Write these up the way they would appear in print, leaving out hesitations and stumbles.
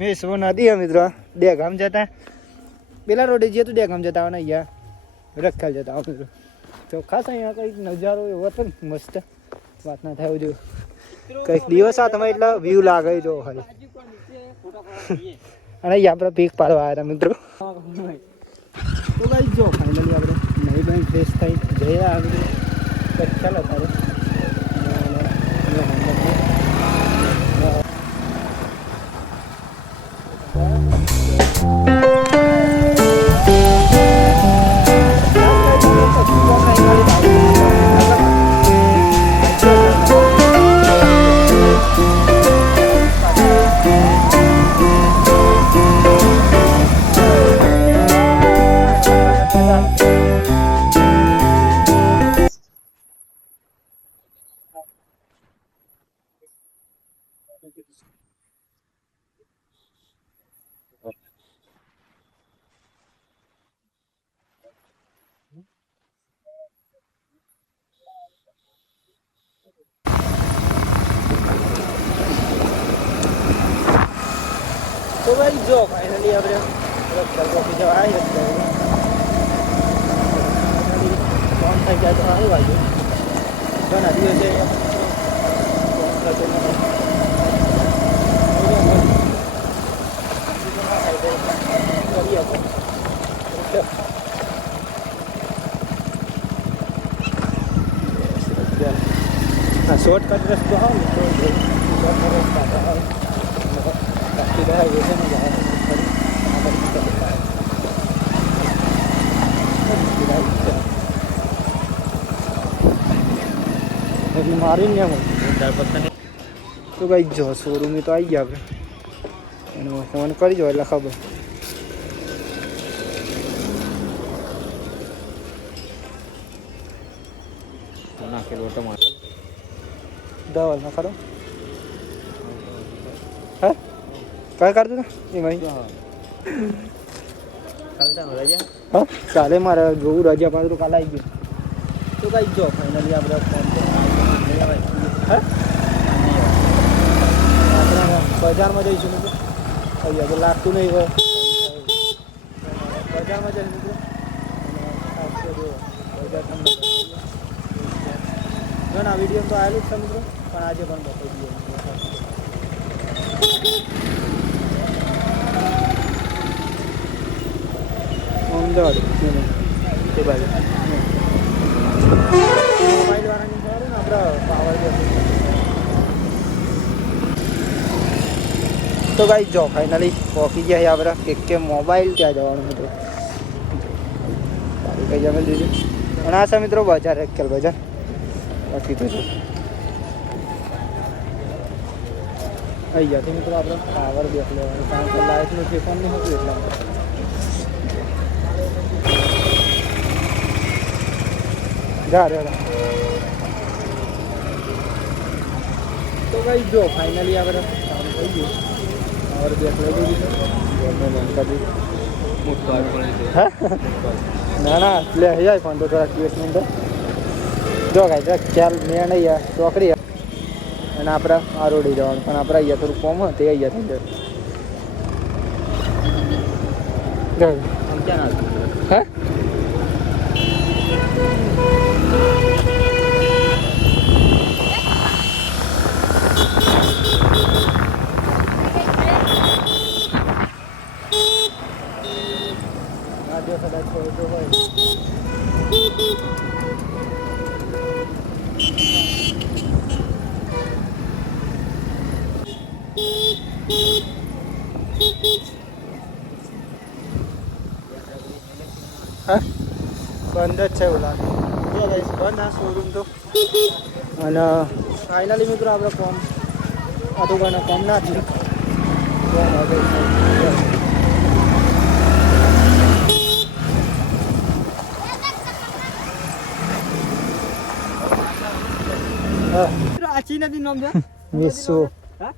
મેં સો નદી હે મિત્રો બે ગામ જતા પેલા રોડે જઈએ તો બે ગામ જતા આવવાના અહીંયા રખેલ જતા આવો મિત્રો તો ખાસ અહીંયા કંઈક નજારો એવો હતો ને મસ્ત વાત ના થાય જો કંઈક દિવસ આ તમે એટલા વ્યૂ લાગે જો ખાલી અને અહીંયા આપણે પીક પાડવા આવ્યા હતા મિત્રો તો ભાઈ જો ફાઇનલી આપણે નહીં બની ફ્રેશ થઈ જઈએ આવી ચાલો તારે તો ભાઈ જો ફાઇનલી આપણે કોફી જવા આવી ફોન થઈ ગયા તો આવી બાજુ ઘણા દિવસે શોર્ટકટ રસ્તો આવે મારીને તો ભાઈ જો શોરૂમ તો આવી ગયા આપણે એનો ફોન કરી જો એટલે ખબર દવા ના ખરો હા काय करतो ना એ ભાઈ હા ચાલે મારે જોવું રજા પાડું તો કાલે આવી ગયું તો કઈ જો ફાઇનલી આપણે બજારમાં જઈશું મિત્રો અહીંયા તો લાગતું નહીં હોય બજારમાં જઈશું મિત્રો બજાર ઘણા વિડીયો તો આવેલું જ છે મિત્રો પણ આજે પણ બતાવી દઈએ અમદાવાદ તે બાજુ મોબાઈલ વાળાની ખબર ને આપણે પાવર તો ભાઈ જો ફાઇનલી પહોંચી ગયા આપણે કે મોબાઈલ ત્યાં જવાનું મિત્રો તારી કઈ જમે દીધું અને આ છે મિત્રો બજાર રેખેલ બજાર બાકી તો છે અહીંયાથી મિત્રો આપણે પાવર દેખ લેવાનું કારણ કે લાઇટનું ફેફાન નહીં હતું એટલા જા રે તો ભાઈ જો ફાઇનલી આપણે કામ થઈ ગયું પાવર બેક લઈ દીધું ના ના એટલે જાય ફોન તો થોડાક દિવસની અંદર જો કાંઈ ખ્યાલ મેં નહીં ચોકડી અને આપણે આ રોડી જવાનું પણ આપણે અહીંયા થોડું કોમ હોય તે અહીંયા થઈ જાય હે કદાચ તો હોય બંધ જ છે એવું લાગે બંધ આ શોરૂમ તો અને ફાઇનલી મિત્રો આપણે કોમ આ તો કોઈને કોમ ના થયું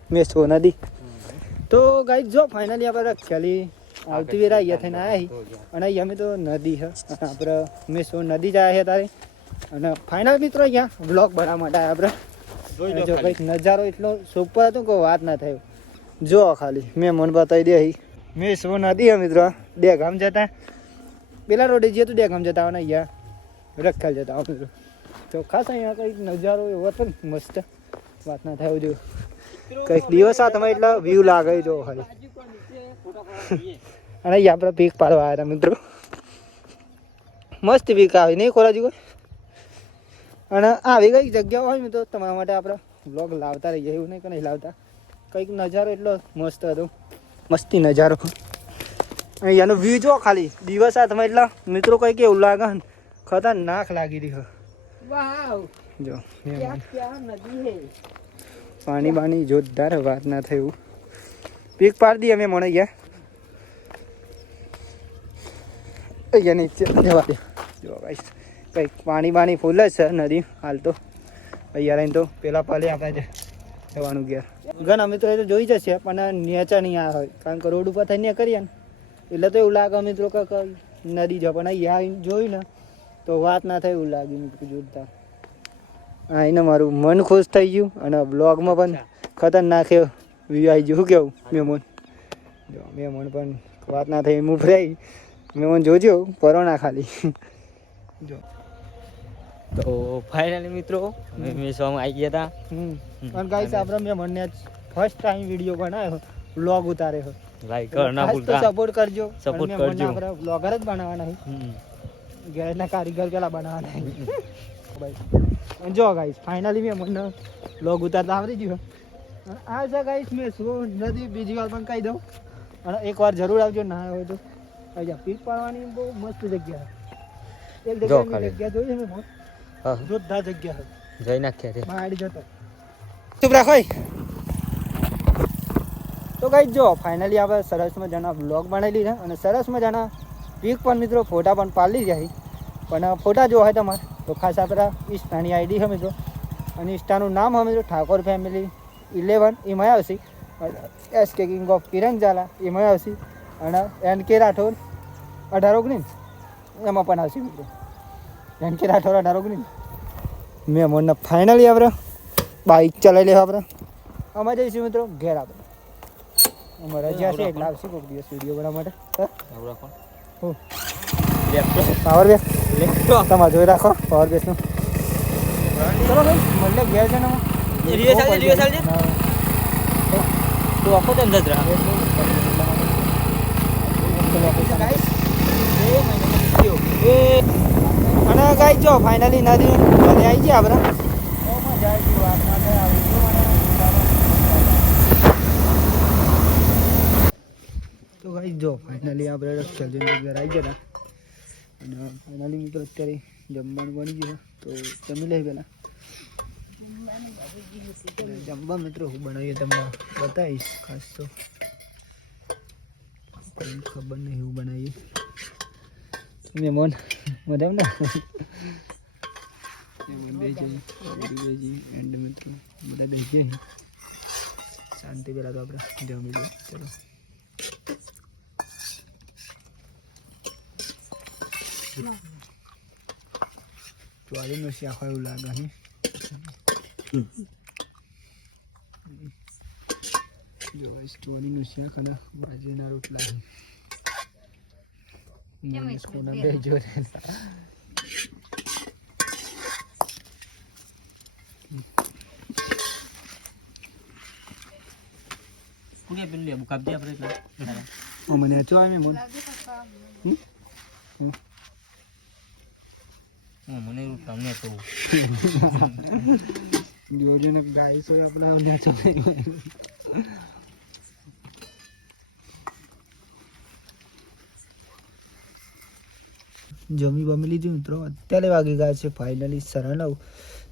મેસો નદી તો ગાઈ જો ફાઇનલી આપણે ખ્યાલી આવતી વેરા અહીંયા થઈને આવ્યા અને અહીંયા અમે તો નદી છે અને આપણે મેસો નદી જ આવ્યા છે તારે અને ફાઇનલ મિત્રો અહીંયા બ્લોગ બનાવવા માટે આવ્યા આપણે જો કંઈક નજારો એટલો સુપર હતો કે વાત ના થયો જો ખાલી મેં મને બતાવી દે મેં શું નથી હે મિત્રો બે ગામ જતા પેલા રોડે જઈએ તો બે ગામ જતા હોય ને અહીંયા રખેલ જતા હોય મિત્રો તો ખાસ અહીંયા કંઈક નજારો એવો હતો ને મસ્ત વાત ના થાય જો કંઈક દિવસ આ તમે એટલા વ્યૂ લાગે જો ખાલી અને અહીંયા આપણે પીક પાડવા આવ્યા હતા મિત્રો મસ્ત પીક આવી નહીં ખોરાજી કોઈ અને આવી કઈક જગ્યા હોય મિત્રો તમારા માટે આપણે બ્લોગ લાવતા રહીએ એવું નહીં કે નહીં લાવતા કંઈક નજારો એટલો મસ્ત હતો મસ્તી નજારો અહીંયાનો વ્યૂ જો ખાલી દિવસ આ તમે એટલા મિત્રો કંઈક એવું લાગે ને ખતરનાક લાગી રહ્યો જો પાણી બાણી જોરદાર વાત ના થયું પીક પાડી દઈએ અમે મને અહીંયા નીચે જવા દે જો ભાઈ કંઈક પાણી બાણી ફૂલ જ છે નદી હાલ તો અહીંયા રહીને તો પેલા પાલે આપણે જવાનું ઘેર ઘણા મિત્રો એ તો જોઈ જશે પણ નેચર નહીં આ હોય કારણ કે રોડ ઉપર થઈને કરીએ ને એટલે તો એવું લાગે મિત્રો કે નદી જ પણ અહીંયા આવીને જોયું ને તો વાત ના થાય એવું લાગે મિત્રો જોરદાર આવીને મારું મન ખુશ થઈ ગયું અને બ્લોગમાં પણ ખતરનાક વ્યૂ આવી ગયું કેવું મહેમાન જો મહેમાન પણ વાત ના થઈ મૂવ રહી મહેમાન જોજો પરોના ખાલી જો તો ફાઇનલી મિત્રો મેં સોંગ આવી ગયા હતા અને ગાઈસ આપણે મેં મને ફર્સ્ટ ટાઈમ વિડિયો બનાવ્યો વ્લોગ ઉતાર્યો લાઈક કર ના ભૂલતા સપોર્ટ કરજો સપોર્ટ કરજો આપણે વ્લોગર જ બનાવવાના છે ગેરેજના કારીગર પેલા બનાવવાના છે ભાઈ જો ગાઈસ ફાઇનલી મેં મને વ્લોગ ઉતારતા આવડી ગયો આ છે ગાઈસ મેં શું નથી બીજી વાર પણ કહી દઉં અને એકવાર જરૂર આવજો ના હોય તો અહીંયા પીક પાડવાની બહુ મસ્ત જગ્યા છે એક જગ્યા જોઈ છે મેં જોરદાર જગ્યા છે જઈ નાખ્યા છે માડી જતો ચૂપ રાખો તો ગાઈસ જો ફાઇનલી આપણે સરસ મજાના બ્લોગ બનાવી લીધા અને સરસ મજાના પીક પણ મિત્રો ફોટા પણ પાડી લીધા પણ ફોટા જો હોય તમારે તો ખાસ આપણા ઇન્સ્ટાની આઈડી છે મિત્રો અને ઇન્સ્ટાનું નામ છે મિત્રો ઠાકોર ફેમિલી 11 એમાં આવશે SK કિંગ ઓફ કિરણ ઝાલા એમાં આવશે અને NK રાઠોડ 1819 એમાં પણ આવશે મિત્રો NK રાઠોડ 1819 મેં મને ફાઇનલી આપણે બાઇક ચલાવી લેવા આપણે અમારે જઈશું મિત્રો ઘેર આપણે અમારે રજા છે એટલે આવશે કોઈક દિવસ વિડીયો બનાવવા માટે પાવર બેસ તમારે જોઈ રાખો પાવર બેસનું ચલો ભાઈ મળે ઘેર છે ને તો આખો તેમ જ રહા અને ગાઈ જો ફાઇનલી નદી નદી આવી ગયા આપણે મજા આવી વાત ના થાય તો ગાઈ જો ફાઇનલી આપણે રક્ષાજન ઘર આવી ગયા અને ફાઇનલી મિત્રો અત્યારે જમવાનું બની ગયું તો જમી લઈ પહેલાં જમવા મિત્રો હું બનાવીએ તમને બતાવીશ ખાસ તો કોઈ ખબર નહીં હું બનાવીએ મહેમાન મજામાં ને એન્ડ મિત્રો બધા દઈ ગયા શાંતિ પહેલાં તો આપણે જમી લઈએ ચલો ચોરીનો શાક હોય એવું લાગે છે જો ચોરીનું શાક અને બાજરીના રોટલા મને ચો આવે મને મને તમને તો જોજો ને ગાઈસ હોય આપણા નેચો જમી બમી લીધું મિત્રો અત્યારે વાગી ગયા છે ફાઇનલી 9:30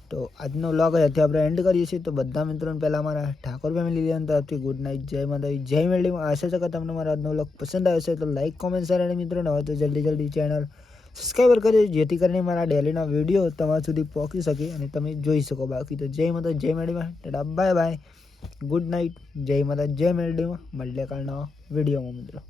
તો આજનો વ્લોગ અહીંયાથી આપણે એન્ડ કરીએ છીએ તો બધા મિત્રોને પહેલાં મારા ઠાકોર ફેમિલી તરફથી ગુડ નાઇટ જય માતાજી જય મેળવીમાં આશા છે કે તમને મારા આજનો વ્લોગ પસંદ આવ્યો છે તો લાઈક કોમેન્ટ શેર અને મિત્રો ન હોય તો જલ્દી ચેનલ સબસ્ક્રાઈબર કરજો જેથી કરીને મારા ડેલીના વિડીયો તમારા સુધી પહોંચી શકે અને તમે જોઈ શકો બાકી તો જય માતા જય મેળવીમાં tata bye bye good night જય માતા જય મેળવીમાં મળીએ કાલના વિડીયોમાં મિત્રો